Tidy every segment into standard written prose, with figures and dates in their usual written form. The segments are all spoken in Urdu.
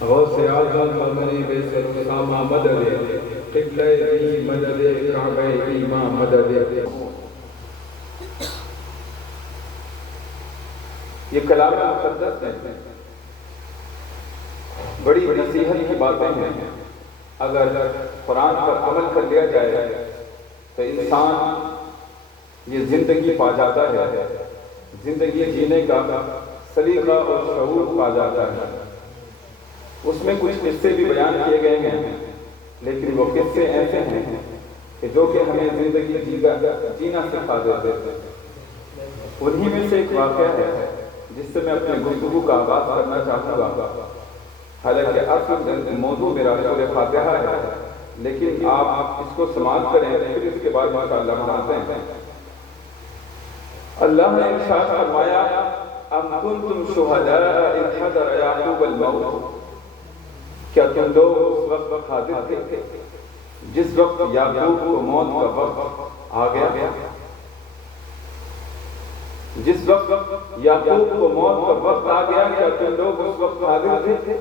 غوث اعظم مدنی بیسر اسامہ مدد قبلہ دی مدد کعبہ ایماں مدد. یہ کلام مقدس ہے، بڑی نصیحت کی باتیں ہیں. اگر قرآن پر عمل کر لیا جائے تو انسان یہ زندگی پا جاتا ہے، زندگی جینے کا سلیقہ اور شعور پا جاتا ہے. اس میں کچھ قصے بھی بیان کیے گئے ہیں، لیکن وہ قصے ایسے ہیں کہ جو کہ ہمیں زندگی جینا سکھا دیتے ہیں. انہی میں سے ایک واقعہ ہے جس سے میں اپنے گفتگو کا آغاز کرنا چاہوں گا. حالانکہ اصل موضوع میرا سورہ فاتحہ ہے، لیکن آپ اس کو سماعت کریں پھر اس کے بعد انشاءاللہ بناتے ہیں. اللہ نے ارشاد فرمایا ام کنتم شہداء اذ حضر یعقوب الموت، کیا تم لوگ اس وقت حاضر تھے جس وقت یعقوب کو موت کا وقت آ گیا؟ جس وقت یعقوب کو موت کا وقت آ گیا، کیا تم لوگ اس وقت حاضر تھے؟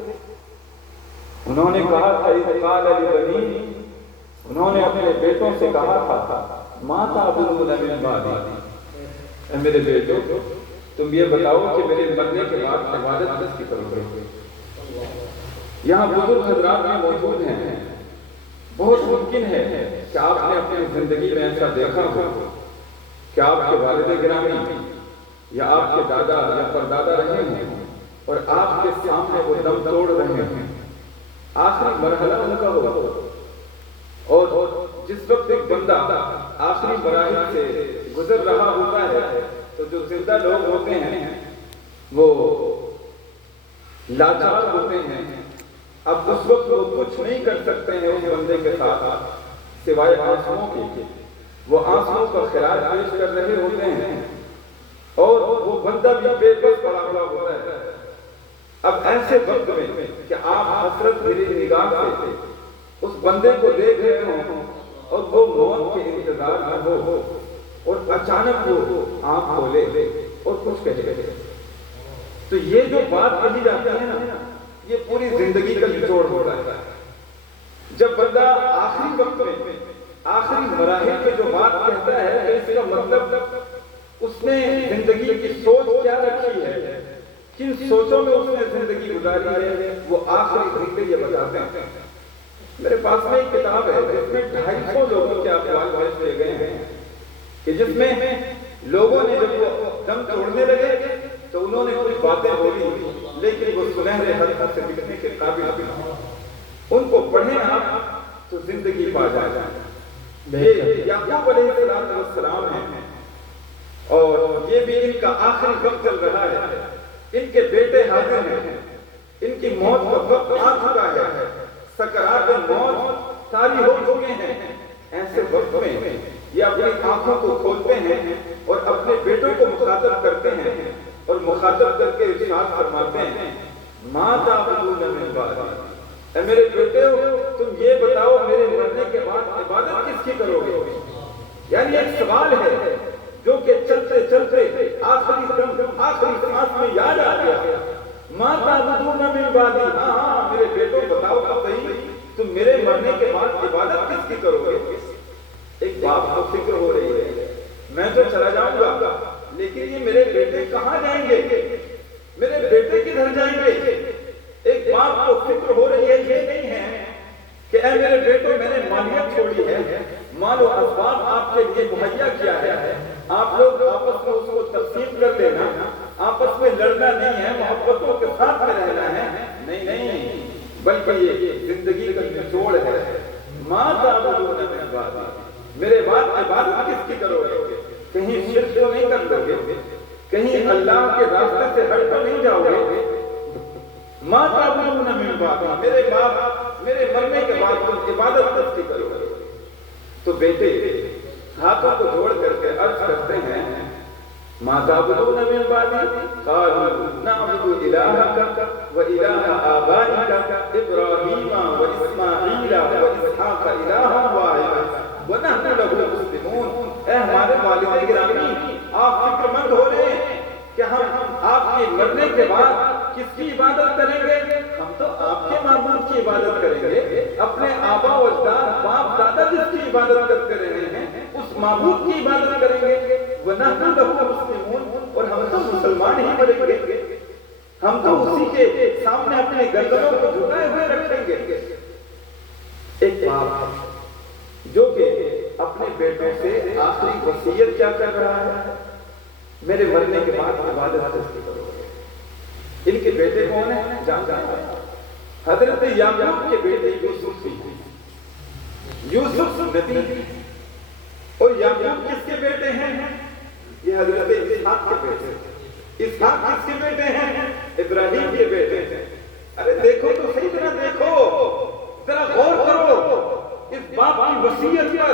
انہوں نے کہا تھا اذ قال لبنیہ، انہوں نے اپنے بیٹوں سے کہا تھا ما تعبدون من بعدی، اے میرے بیٹو تم یہ بتاؤ کہ میرے مرنے کے بعد عبادت کس کی کرو گے؟ یہاں بزرگ حضرات بھی موجود ہیں. بہت ممکن ہے کہ آپ نے اپنی زندگی میں ایسا دیکھا ہو کہ آپ کے والد گرامی یا آپ کے دادا یا پردادا رہے ہیں اور آپ کے سامنے وہ دم توڑ رہے ہیں، آخری مرحلہ ان کا ہو. اور جس وقت ایک بندہ آخری مراحل سے گزر رہا ہوتا ہے تو جو زندہ لوگ ہوتے ہیں وہ لاچار ہوتے ہیں. اب اس وقت وہ کچھ نہیں کر سکتے ہیں اس بندے کے ساتھ سوائے آنسوؤں کے. وہ آنسوؤں کا خراج پیش کر رہے ہوتے ہیں اور وہ بندہ بھی بے بس پڑا ہوا ہوتا ہے. اب ایسے وقت میں کہ آپ حسرت بھری نگاہ سے اس بندے کو دیکھ رہے ہوں اور وہ موت کے انتظار میں ہو اور اچانک وہ آنکھ کھولے اور کچھ کہے، تو یہ جو بات کہی جاتی ہے نا، یہ پوری زندگی کا نچوڑ ہوتا ہے. جب بندہ آخری وقت میں آخری مراحل میں جو بات کہتا ہے تو اس کا مطلب اس نے زندگی کی سوچ کیا رکھی ہے، کن سوچوں میں اس نے زندگی گزاری ہے، وہ آخری زندگی یہ بتاتے ہیں. میرے پاس میں ایک کتاب ہے جس میں 250 لوگوں کے اقوال پیش کیے گئے ہیں کہ جس میں لوگوں نے جب وہ دم توڑنے لگے تو انہوں نے کچھ باتیں بولی لیکن وہ سنہرے حد سے لکھنے کے قابل بھی. ان کو پڑھیں آپ تو زندگی پا جائے. یہ یعقوب علیہ السلام ہیں اور یہ بھی ان کا آخری وقت چل رہا ہے. ان کے بیٹے حاضر ہیں، ان کی موت کا وقت آ چکا ہے، سکرات موت طاری ہو چکے ہیں. ایسے وقت میں یہ اپنی آنکھوں کو کھولتے ہیں اور اپنے بیٹوں کو مخاطب کرتے ہیں اور مخاطب کر کے ارشاد فرماتے ہیں ما تعبدون من بعدی، اے میرے بیٹے تم یہ بتاؤ میرے مرنے کے بعد عبادت کس کی کرو گے؟ یعنی ایک سوال ہے جو کہ چلتے چلتے آخری دم آخری سانس میں یاد آ گیا. ما تعبدون من بعدی، ہاں میرے بیٹوں بتاؤ تو صحیح تم میرے مرنے کے بعد عبادت کس کی کرو گے؟ ایک باپ کو فکر ہو رہی ہے میں تو چلا جاؤں گا لیکن یہ میرے بیٹے کہاں جائیں گے، میرے بیٹے کدھر جائیں گے؟ ایک باپ کو فکر ہو رہی ہے. یہ نہیں ہے کہ اے میرے بیٹوں میں نے مالیت چھوڑی ہے، مال و اسباب آپ کے لیے مہیا کیا ہے، آپ لوگ آپس میں اس کو تقسیم کر لینا، آپس میں لڑنا نہیں ہے، محبتوں کے ساتھ میں رہنا ہے. نہیں نہیں، بلکہ یہ زندگی کا نچوڑ ہے. ما تعبدون من بعدی، میرے بعد عبادت کس کی کرو گے؟ کہیں شرک تو نہیں کر لو گے، کہیں اللہ کے راستے سے ہٹ کر نہیں جاؤ گے؟ ما تعبدون من بعدی، میرے بعد میرے مرنے کے بعد تم عبادت کس کی کرو گے؟ تو بیٹے ہاتھوں کو جوڑ کر کے عرض کرتے ہیں ما تعبدون من بعدی قالوا نعبد الہک و الہ آبائک ابراہیم و اسماعیل و اسحاق الہا واحدا وَنَحْنُ لَهُ مُسْلِمُونَ. اے ہمارے والد گرامی آپ فکر مند ہو رہے ہیں کہ ہم آپ کے مرنے کے بعد کس کی عبادت کریں گے؟ ہم تو آپ عبادت کریں گے، اپنے آبا و اجداد باپ دادا جس کی عبادت کرتے رہے ہیں اس معبود کی عبادت کریں گے، وَنَحْنُ لَهُ مُسْلِمُونَ، اور ہم تو مسلمان ہی بنیں گے، ہم تو اسی کے سامنے اپنے گردنوں کو جھکائے ہوئے رکھیں گے۔ ایک باپ جو کہ اپنے بیٹوں سے آخری وصیت کیا کر رہا ہے، میرے مرنے کے بعد عبادت کس کی کرو گے؟ ان کے بیٹے کون ہیں جانتے ہیں؟ حضرت یعقوب کے بیٹے یوسف تھے، یوسف نبی، اور یعقوب کس کے بیٹے ہیں؟ یہ حضرت اسحاق کے بیٹے، اسحاق کس کے بیٹے ہیں؟ ابراہیم کے بیٹے ہیں۔ ارے دیکھو تو صحیح طرح دیکھو، ذرا غور کرو اس باپ کی وصیت پر،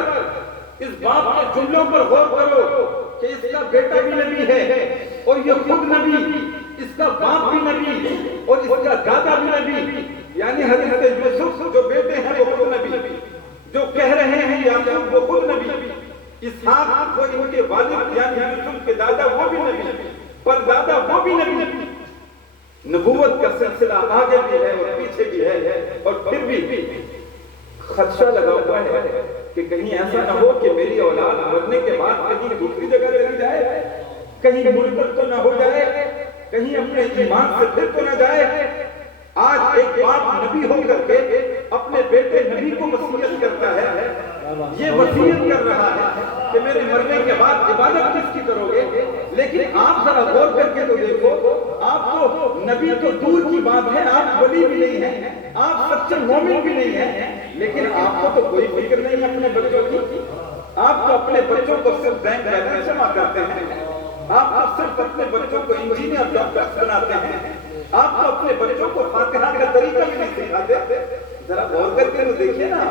اس باپ کے جملوں پر غور کرو کہ اس کا بیٹا بھی نبی ہے اور یہ خود نبی، اس کا باپ بھی نبی اور اس کا دادا بھی نبی، یعنی حضرت یوسف جو بیٹے ہیں وہ خود نبی، جو کہہ رہے ہیں یعقوب وہ خود نبی، اسحاق وہ ان کے والد یعنی یوسف کے دادا وہ بھی نبی، پر دادا وہ بھی نبی۔ نبوت کا سلسلہ آگے بھی ہے اور پیچھے بھی ہے، اور پھر بھی خدشہ لگا ہوا ہے کہ کہیں ایسا نہ ہو کہ میری اولاد مرنے کے بعد کہیں دوسری جگہ چلی جائے، کہیں مرتد تو نہ ہو جائے، کہیں اپنے ایمان سے پھر تو نہ جائے۔ آج ایک باپ نبی ہو کر کے اپنے بیٹے نبی کو وصیت کرتا ہے، یہ وصیت کر رہا ہے کہ میرے مرنے کے بعد عبادت کس کی کرو گے؟ لیکن آپ ذرا غور کر کے تو دیکھو، آپ تو نبی تو دور کی بات ہے، آپ ولی بھی نہیں ہیں، آپ سچے مومن بھی نہیں ہیں، لیکن آپ کو تو کوئی فکر نہیں اپنے بچوں کی، آپ تو اپنے بچوں کو صرف بینک بیلنس جمع کرتے ہیں، آپ تو صرف اپنے بچوں کو انجینئر ڈاکٹر بناتے ہیں، آپ تو اپنے بچوں کو فاتحہ کا طریقہ بھی نہیں سکھاتے۔ ذرا غور کر کے تو دیکھیے نا،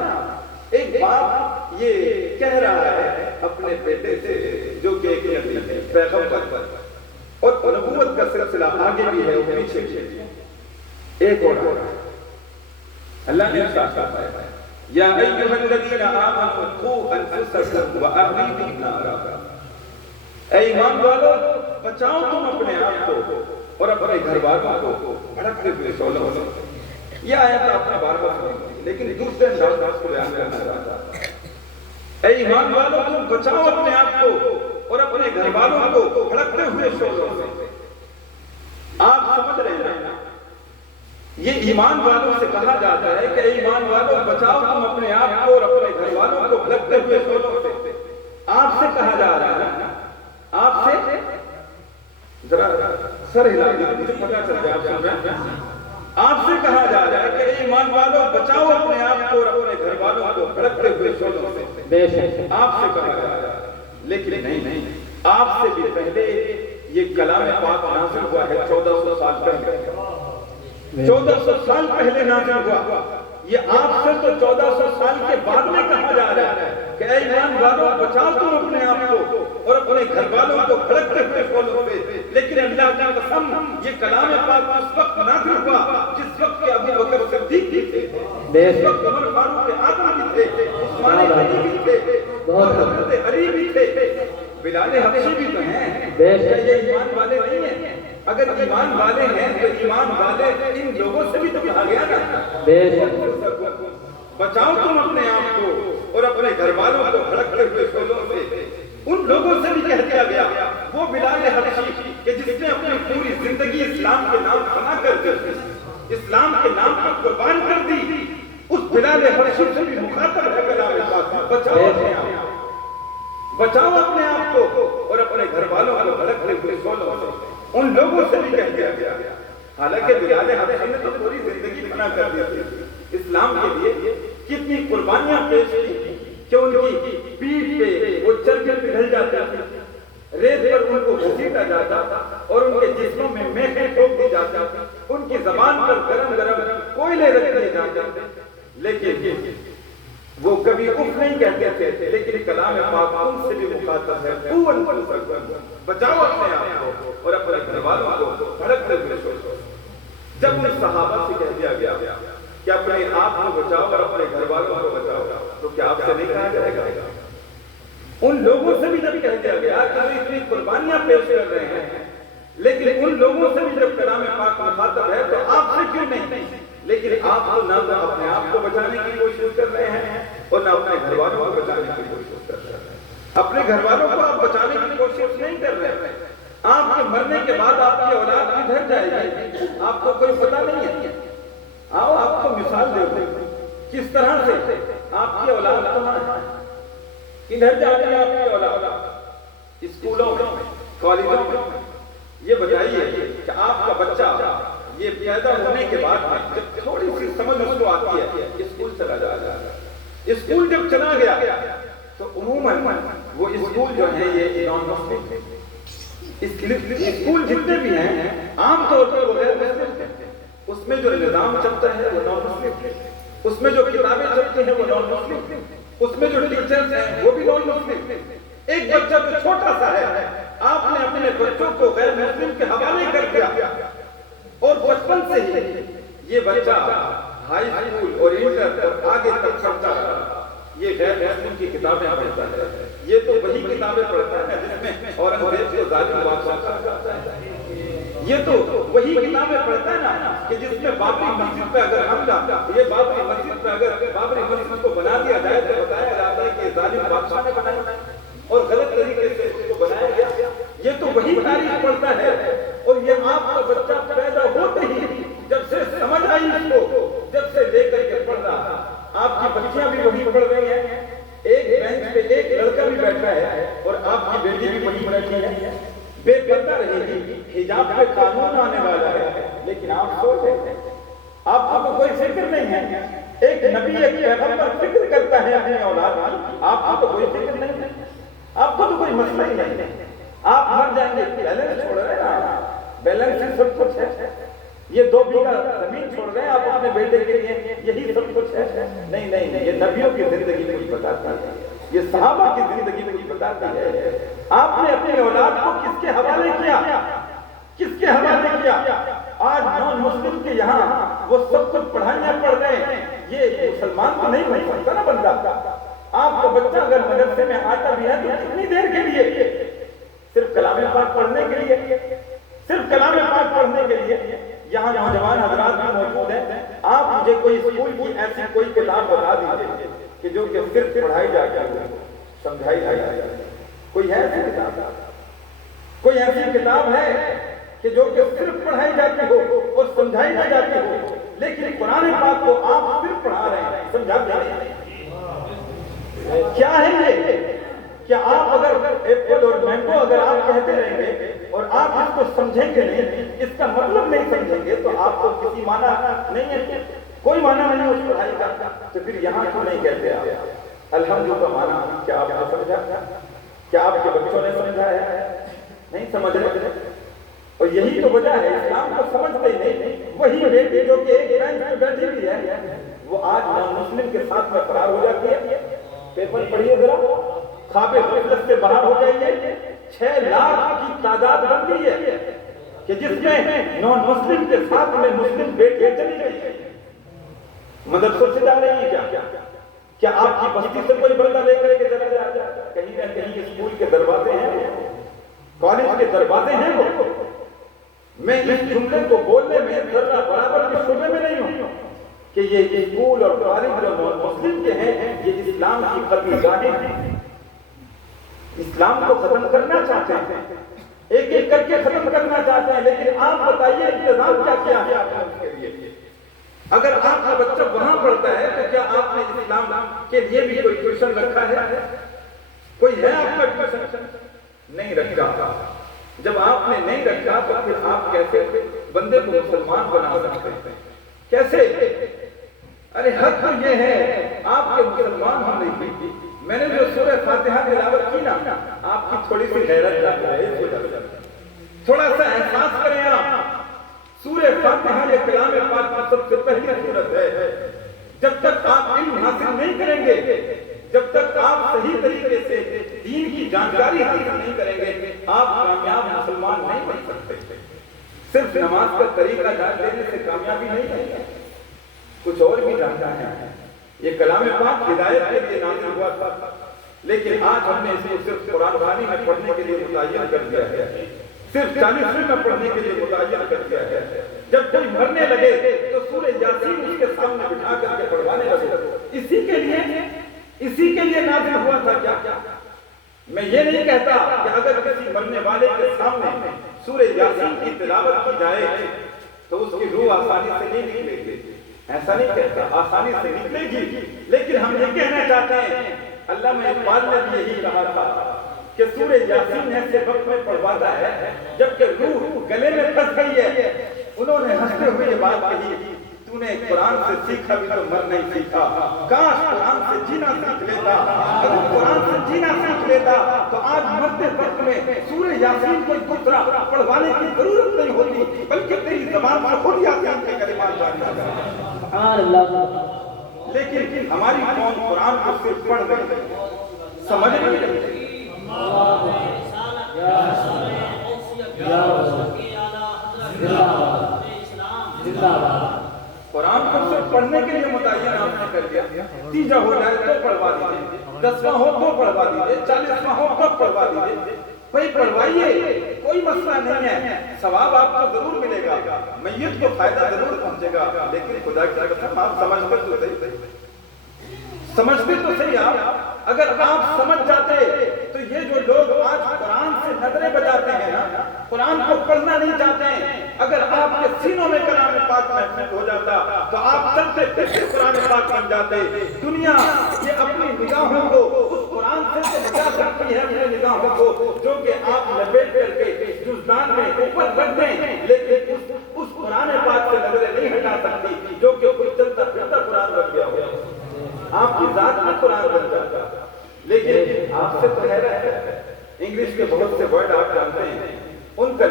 ایک باپ یہ کہہ رہا ہے اپنے بیٹے سے جو کہ ایک نبی ہے، پیغمبر، اور نبوت کا سلسلہ آگے بھی ہے اور پیچھے بھی ہے۔ ایک اور اللہ نے ارشاد فرمایا ہے، یا ایھا الذین آمنوا قوا انفسکم واہلیکم نارا، اے ایمان والو بچاؤ تم اپنے آپ کو اور اپنے گھر والوں کو بھڑکتے ہوئے شعلوں سے۔ یہ آیت آپ نے بار بار سنی لیکن دوسرے انداز کو بیان کرنا چاہتا ہوں۔ اے ایمان والو تم بچاؤ اپنے آپ کو اور اپنے گھر والوں کو بھڑکتے ہوئے شعلوں سے۔ آپ سمجھ رہے ہیں یہ ایمان والوں سے کہا جاتا ہے کہ اے ایمان والوں بچاؤ تم اپنے آپ کو اور اپنے گھر والوں کو بھڑکتے ہوئے شعلوں سے۔ آپ سے کہا جا رہا ہے، آپ سے ذرا سر ہلا دیں مجھے پتا چل جائے آپ سن رہے ہیں، آپ سے کہا جا رہا ہے کہ اے ایمان والوں بچاؤ اپنے آپ کو اور اپنے گھر والوں کو بھڑکتے ہوئے شعلوں سے۔ آپ سے کہا جا رہا ہے، لیکن نہیں، آپ سے بھی پہلے یہ کلام پاک نازل ہوا ہے 1400 سال پہلے، 1400 سال پہلے نازل ہوا۔ یہ آپ سے تو 1400 سال کے بعد میں کہا جا رہا ہے کہ اے ایمان والوں بچاؤ تم اپنے آپ کو اور اپنے گھر والوں کو بھڑکتے ہوئے شعلوں سے۔ لیکن اللہ کی قسم یہ کلام پاک اس وقت نازل ہوا جس وقت کہ ابو بکر صدیق بھی تھے، جس وقت عمر فاروق اعظم بھی تھے، عثمان غنی بھی تھے، حضرت علی بھی تھے، بلال حبشی بھی تو ہیں۔ کیا یہ ایمان والے نہیں ہیں؟ اگر ایمان والے ہیں تو ایمان والے ان لوگوں سے بھی تو کہا گیا نا، بچاؤ تم اپنے آپ کو اور اپنے گھر والوں کو بھڑکتے ہوئے شعلوں سے۔ ان لوگوں سے بھی کہہ دیا گیا، وہ بلال حبشی کہ جس نے اپنی پوری زندگی اسلام کے نام بنا کر دی، اسلام کے نام پر قربان کر دی، اس بلال حبشی سے بھی مخاطب ہے کلام پاک، بچاؤ اپنے آپ کو، بچاؤ اپنے آپ کو اور اپنے گھر والوں کو بھڑکتے ہوئے شعلوں سے۔ ان لوگوں سے بھی کہہ دیا گیا، حالانکہ بلال حبشی نے تو پوری زندگی بنا کر دی تھی اسلام کے لیے، کتنی قربانیاں پیش کی کہ ان کی پیٹھ پہ وہ چربی پگھل جاتا تھا، ریت پر ان کو گھسیٹا جاتا اور ان کے جسموں میں میخیں ٹھوک دی جاتی، ان کی زبان پر گرم گرم کوئلے رکھ دیے جاتے، لیکن وہ کبھی اف نہیں کہتے تھے۔ لیکن کلام پاک ان سے بھی مخاطب ہے، بچاؤ اپنے آپ کو اور اپنے گھر والوں کو بھڑکتے ہوئے شعلوں سے۔ جب ان صحابہ سے کہہ دیا گیا کہ اپنے آپ کو بچاؤ اور اپنے گھر والوں کو بچاؤ، تو کیا آپ سے نہیں کہا جائے گا؟ ان لوگوں سے بھی جب کہہ دیا گیا کہ وہ اتنی قربانیاں پیش کر رہے ہیں، لیکن ان لوگوں سے بھی جب کلام پاک مخاطب ہے تو آپ سے کیوں نہیں؟ لیکن آپ تو نہ تو اپنے آپ کو بچانے کی کوشش کر رہے ہیں اور نہ اپنے گھر والوں کو بچانے کی کوشش کر رہے ہیں۔ اپنے گھر والوں کو آپ بچانے کی کوشش نہیں کر رہے ہیں۔ آپ کے مرنے کے بعد آپ کی اولاد کدھر جائے گی آپ کو کوئی پتہ نہیں ہے۔ آؤ آپ کو مثال دیتے ہیں کس طرح سے آپ کی اولاد کہاں ہے، کدھر جا رہی ہے آپ کی اولاد، اسکولوں میں، کالجوں میں۔ یہ بتائیے کہ آپ کا بچہ یہ پیدا ہونے کے بعد جب تھوڑی سی سمجھ اس کو آتی ہے اسکول چلا جاتا ہے۔ اسکول جب چلا گیا تو عموماً وہ اسکول جو ہیں یہ نان مسلم ہیں۔ اسکول جتنے بھی ہیں عام طور پر وہ غیر مسلم ہیں۔ اس میں جو نظام چلتا ہے وہ نان مسلم ہے، اس میں جو کتابیں چلتی ہیں وہ نان مسلم ہے، اس میں جو ٹیچرز ہیں وہ بھی نان مسلم ہیں۔ ایک بچہ جو چھوٹا سا ہے آپ نے اپنے بچوں کو غیر مسلم کے حوالے کر دیا اور بچپن سے ہی یہ بچہ ہائی اسکول اور انٹر اور آگے تک پڑھتا رہا، یہ غیر مسلم کی کتابیں پڑھتا ہے، یہ تو وہی کتابیں پڑھتا ہے جس میں اورنگزیب کو ظالم بادشاہ کہا جاتا ہے، یہ تو وہی کتابیں پڑھتا ہے نا کہ جس میں بابری مسجد پہ اگر حملہ، یہ بابری مسجد پہ اگر بابری مسجد کو بنا دیا جائے تو بتایا جاتا ہے کہ ظالم بادشاہ نے بنایا اور غلط طریقے سے اس کو بنایا گیا۔ یہ تو وہی تاریخ پڑھتا ہے اور یہ آپ کا بچہ پیدا ہوتے ہی جب سے سمجھ آئی اس کو، جب سے لے کر کے پڑھ رہا، آپ کی بچیاں بھی وہی پڑھ رہی ہیں، ایک بینچ پہ ایک لڑکا بھی بیٹھا ہے اور آپ کی بیٹی بھی وہی بیٹھی ہے، بے پردہ رہے گی، حجاب پہ قانون آنے والا ہے، لیکن آپ سوچ رہے ہیں آپ کو کوئی فکر نہیں ہے۔ ایک نبی ایک پیغمبر فکر کرتا ہے اپنی اولاد کی، آپ کو کوئی فکر نہیں ہے، آپ کو تو کوئی مسئلہ ہی نہیں ہے۔ آپ مر جائیں گے بیلنس چھوڑ رہے ہیں نا، بیلنس ہی سب کچھ ہے، یہ 2 بیگھہ زمین چھوڑ رہے ہیں آپ اپنے بیٹے کے لیے، یہی سب کچھ ہے۔ نہیں نہیں نہیں، یہ نبیوں کی زندگی کچھ بتاتی ہے، یہ صحابہ کی زندگی کچھ بتاتی ہے۔ آپ نے اپنی اولاد کو کس کے حوالے کیا، کس کے حوالے کیا؟ آج نان مسلم کے یہاں وہ سب کچھ پڑھائیاں پڑھ رہے ہیں، یہ مسلمان تو نہیں بن سکتا نا بندہ۔ آپ کا بچہ اگر مدرسے میں آتا بھی ہے تو کتنی دیر کے لیے؟ صرف کلام پاک پڑھنے کے لیے، صرف کلام پاک پڑھنے کے لیے۔ یہاں نوجوان حضرات بھی موجود ہیں، آپ مجھے کوئی اسکول کی ایسی کوئی کتاب بتا دیجیے کہ جو کہ صرف پڑھائی جا کے سمجھائی جائے، کوئی ہے ایسی کتاب؟ کوئی ایسی کتاب ہے کہ جو کہ صرف پڑھائی جاتی ہو اور سمجھائی نہ جاتی ہو؟ لیکن قرآن پاک کو آپ صرف پڑھا رہے ہیں، سمجھاتے نہیں۔ کیا ہے یہ؟ کیا آپ اگر ایپل اور مینگو اگر آپ کہتے رہیں گے اور آپ اس کو سمجھیں گے نہیں، اس کا مطلب نہیں سمجھیں گے تو آپ کو کسی معنی نہیں ہے، کوئی معنی نہیں اس پڑھائی کا، تو پھر یہاں کیوں نہیں کہتے آپ الحمد کا معنی؟ کیا آپ نے سمجھا؟ کیا آپ کے بچوں نے سمجھا ہے؟ نہیں سمجھ رہے، اور یہی تو وجہ ہے اسلام کو سمجھتے ہی نہیں۔ وہی بیٹی جو کہ ایک بینچ پہ بیٹھی ہوئی ہے وہ آج نان مسلم کے ساتھ میں فرار ہو جاتی ہے۔ پیپر پڑھیے ذرا، خواب غفلت سے باہر ہو جائیے، 6 لاکھ کی تعداد بن گئی ہے کہ جس میں نان مسلم کے ساتھ میں مسلم بیٹیاں چلی گئی ہیں، مدرسوں سے جا رہی ہیں۔ کیا آپ کی بستی سے کوئی بندہ لے کر کے چلا جائے؟ کہیں نہ کہیں اسکول کے دروازے ہیں، کالج کے دروازے ہیں وہ۔ میں اس جملے کو بولنے میں ذرا برابر کے شعبے میں نہیں ہوں کہ یہ اسکول اور کالج جو مسلم کے ہیں یہ اسلام کی قتل گاہیں ہیں، اسلام کو ختم کرنا چاہتے ہیں، ایک ایک کر کے ختم کرنا چاہتے ہیں، لیکن آپ بتائیے انتظام کیا کیا ہے آپ نے اس کے لیے؟ اگر آپ کا بچہ وہاں پڑھتا ہے تو کیا آپ نے اسلام کے لیے بھی کوئی ٹیوشن رکھا ہے؟ کوئی ہے آپ کا ٹیوشن؟ نہیں رکھا۔ جب آپ نے نہیں رکھا تو پھر آپ کیسے بندے کو مسلمان بنا سکتے ہیں؟ کیسے؟ ارے حق تو یہ ہے آپ کے مسلمان ہونے کی۔ میں نے جو سورہ فاتحہ تلاوت کی نا، آپ کی تھوڑی سی غیرت جاتی ہے، تھوڑا سا احساس کریں آپ۔ سورہ فاتحہ یہ کلام پاک کی سب سے پہلی سورت ہے۔ جب تک آپ علم حاصل نہیں کریں گے، جب تک آپ صحیح طریقے سے دین کی جانکاری حاصل نہیں کریں گے، آپ کامیاب مسلمان نہیں بن سکتے۔ صرف نماز کا طریقہ جان لینے سے کامیابی نہیں ہے، کچھ اور بھی جاننا ہے۔ یہ کلام پاک ہدایت کے لیے نازل ہوا تھا، لیکن آج ہم نے اس کو صرف قرآن خوانی میں پڑھنے کے لیے متعین کر دیا ہے، صرف 40ویں میں پڑھنے کے لیے متعین کر دیا ہے۔ جب کوئی مرنے لگے تو سورہ یاسین اس کے سامنے بٹھا کر کے پڑھوانے لگے. اسی کے لیے نازل ہوا تھا کیا؟ میں یہ نہیں کہتا کہ اگر کسی مرنے والے کے سامنے سورہ یاسین کی تلاوت کی جائے تو اس کی روح آسانی سے نہیں نکلے گی. ایسا نہیں کہتا، آسانی سے نکلے گی، لیکن ہم یہ کہنا چاہتے ہیں علامہ اقبال نے بھی یہی کہا تھا کہ سورہ یاسین ایسے وقت میں پڑھواتا ہے جبکہ روح گلے میں پھنس گئی ہے. انہوں نے ہنستے ہوئے یہ بات کہی، تو نے قرآن سے سیکھا بھی تو مر نہیں سیکھا. کاش قرآن سے جینا سیکھ لیتا. اگر قرآن سے جینا سیکھ لیتا تو آج مرتے وقت میں سورہ یاسین کوئی دوسرا پڑھوانے کی ضرورت نہیں ہوتی، بلکہ تیری زبان پر خود یاسین کے کلمات جاری ہو جائے. سبحان اللہ. لیکن ہماری قوم قرآن کو صرف پڑھ رہی ہے، سمجھ نہیں رہی. قرآن کو صرف پڑھنے کے لیے متعین آپ نے کر دیا. تیجا ہو جائے تو پڑھوا دیجیے، 10واں ہو تو پڑھوا دیجیے، 40واں ہو تو پڑھوا دیجیے. بھائی پڑھوائیے، کوئی مسئلہ نہیں ہے، ثواب آپ کو ضرور ملے گا، میت کو فائدہ ضرور پہنچے گا. لیکن خدا کی قسم آپ سمجھتے تو صحیح، سمجھتے تو صحیح. آپ اگر آپ سمجھ جاتے تو یہ جو لوگ آج قرآن سے نظریں بچاتے ہیں نا، قرآن کو پڑھنا نہیں چاہتے ہیں، اگر آپ کے سینوں میں کلام پاک محفوظ ہو جاتا تو آپ چلتے پھرتے قرآن پاک بن جاتے. دنیا یہ اپنی نگاہوں کو اس قرآن سے بچا سکتی ہے، اپنی نگاہوں کو جو کہ آپ لپیٹ کر کے جزدان میں اوپر رکھ دیں، لیکن اس قرآن پاک سے نظریں نہیں ہٹا سکتی جو کہ کوئی چلتا پھرتا قرآن بن گیا ہو. آپ کی ذات میں قرآن بن جاتا. لیکن آپ سے تو ہے انگلش کے بہت سے ورڈ آپ جانتے ہیں، ان کا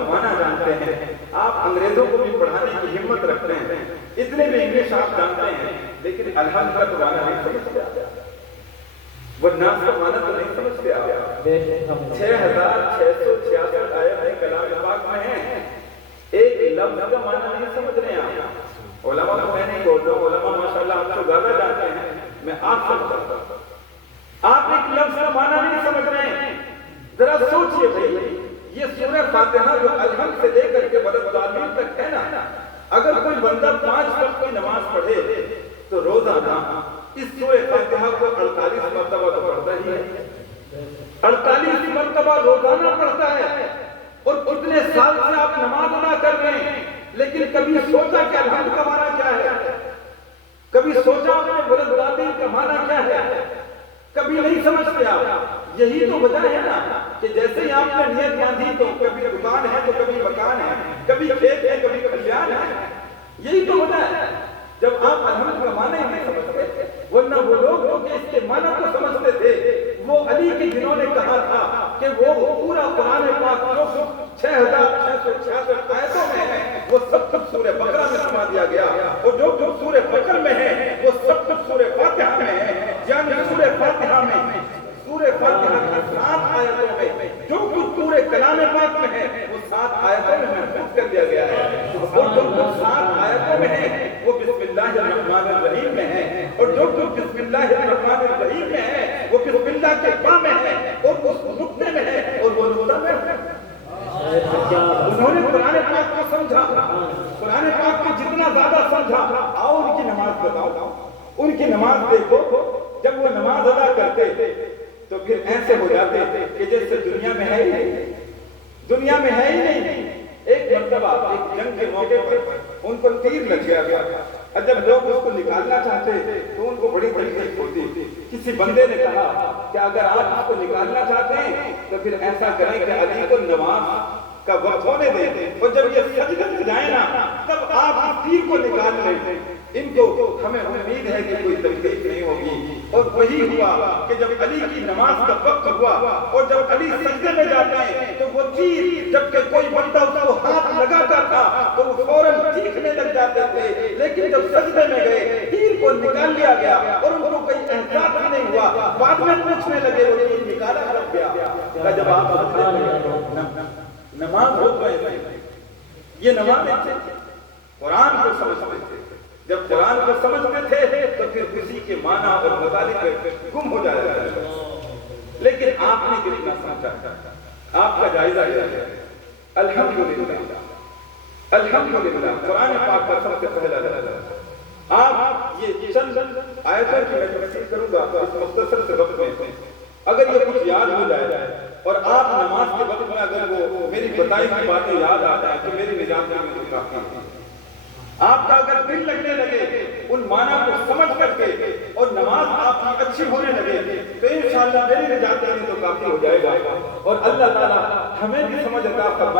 معنی جانتے ہیں. آپ انگریزوں کو بھی پڑھانے کی ہمت رکھتے ہیں، اتنے بھی انگلش آپ جانتے ہیں، لیکن الحمد کا تو معنی نہیں سمجھتے آپ، والناس کا معنی تو نہیں سمجھتے آپ. 6666 آیت کلام پاک میں ہیں، ایک لفظ کا معنی نہیں سمجھ رہے ہیں آپ. علماء کو میں نہیں بول رہا ہوں، علماء ماشاءاللہ آپ کو زیادہ جانتے ہیں، میں آپ سمجھتا ہوں. آپ ایک لفظ کا معنی نہیں سمجھ رہے ہیں. ذرا سوچئے بھائی، یہ سورہ فاتحہ جو الحمد سے لے کر کے وللضالین تک ہے نا، اگر کوئی بندہ 5 وقت کی نماز پڑھے تو روزانہ اس سورہ فاتحہ کو 48 مرتبہ تو پڑھتا ہی ہے. 48 مرتبہ روزانہ پڑھتا ہے. اور اتنے سال سے آپ نماز ادا کر رہے ہیں، لیکن کبھی سوچا کہ الحمد کا معنی کیا ہے؟ کبھی سوچا آپ نے وللضالین کا معنی کیا ہے؟ کبھی نہیں سمجھتے آپ. یہی تو وجہ ہے نا کہ جیسے ہی آپ نے نیت باندھی تو کبھی دکان ہے تو کبھی مکان ہے، کبھی کھیت ہے کبھی کھلیان ہے. یہی تو وجہ ہے جب آپ الحمد کا معنی نہیں سمجھتے. ورنہ وہ لوگ جو کہ اس کے معنی کو سمجھتے تھے، وہ علی کے جنہوں نے کہا تھا کہ وہ پورا قرآن پاک جو 6666 آیتوں میں ہے وہ سب کچھ سورہ بقرہ میں سما دیا گیا، اور جو کچھ سورہ بقرہ میں ہے وہ سب کچھ سورہ فاتحہ میں ہے. یعنی سورہ فاتحہ میں، سورہ فاتحہ کی 7 آیتوں میں جو کچھ پورے کلام پاک میں ہے وہ 7 آیتوں میں محفوظ کر دیا گیا ہے. اور جو کچھ 7 آیتوں میں ہے وہ بسم اللہ الرحمن الرحیم میں ہے، اور جو کچھ بسم اللہ الرحمن الرحیم میں ہے وہ بسم اللہ کے با میں ہے، اور اس نقطے میں ہے، اور وہ نقطہ میں ہے. انہوں نے قرآن پاک کو سمجھا، قرآن پاک کو جتنا زیادہ سمجھا. آؤ ان کی نماز بتاؤ، ان کی نماز دیکھو. جب وہ نماز ادا کرتے تو پھر ایسے ہو جاتے کہ جیسے دنیا میں ہے ہی نہیں، دنیا میں ہے ہی نہیں. ایک مرتبہ ایک جنگ کے موقع پر ان پر تیر لگ گیا، اور جب لوگ اس کو نکالنا چاہتے تو ان کو بڑی تکلیف ہوتی. کسی بندے نے کہا کہ اگر آپ اس کو نکالنا چاہتے ہیں تو پھر ایسا کریں کہ علی کو نماز کا وقت ہونے دیں، اور جب یہ سجدے میں جائیں نا تب آپ اس تیر کو نکال لیں. ان کو ہمیں امید ہے کہ کوئی تکلیف نہیں ہوگی. اور وہی ہوا کہ جب علی کی نماز کا وقت ہوا اور جب علی سجدے میں جاتے ہیں تو وہ تیر جبکہ کوئی بندہ اس کو ہاتھ لگاتا تھا تو وہ فوراً چیخنے لگ جاتے تھے، لیکن جب سجدے میں گئے تیر کو نکال لیا گیا اور ان کو کوئی احساس ہی نہیں ہوا. بعد میں پوچھنے لگے وہ تیر نکالا کب گیا؟ جب آپ نماز ہو رہے تھے، یہ نماز قرآن کو سمجھتے تھے. جب قرآن کو سمجھتے تھے تو پھر کسی کے معنی اور مطالب گم ہو جاتا ہے. لیکن آپ نے کتنا سمجھا، آپ کا جائزہ لیا. الحمدللہ الحمدللہ قرآن پاک کا سب سے پہلا درس۔ آپ یہ چند آیتوں کی میں تفسیر کروں گا اس مختصر سے وقت میں، اگر یہ کچھ یاد ہو جائے اور آپ نماز کے وقت میں اگر وہ میری بتائی ہوئی باتیں یاد آ جائیں تو میری نجات میں تو کافی ہے۔ آپ کا اگر دل لگنے لگے ان معنی کو سمجھ کر کے اور نماز آپ کی اچھی ہونے لگے تو انشاءاللہ میری نجات میں تو کافی ہو جائے گا، اور اللہ تعالیٰ ہمیں بھی سمجھ عطا فرمائے۔